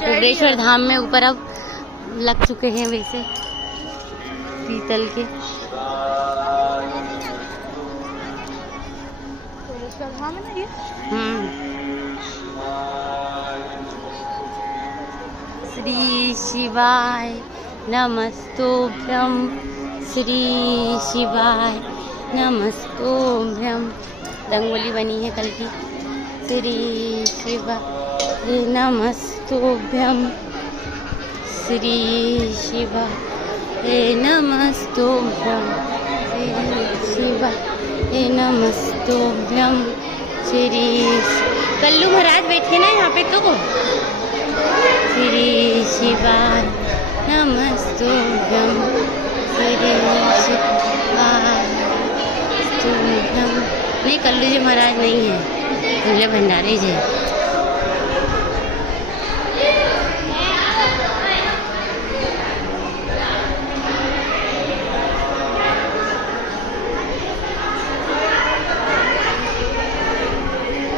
रुद्रेश्वर धाम में ऊपर अब लग चुके हैं वैसे पीतल के। धाम है ना ये। श्री शिवाय नमस्तोभ्यं, श्री शिवाय नमस्तोभ्यं। रंगोली बनी है कल की। श्री शिवाय नमस्तोभ्यं, श्री शिवाय नमस्तोभ्यं, श्री शिवाय नमस्तोभ्यं। श्री कल्लू महाराज बैठे ना यहाँ पे तो। श्री शिवाय नमस्तोभ्यं, श्री शिवाय नमस्तोभ्यं। नहीं, कल्लू जी महाराज नहीं है, भोले भंडारी जी।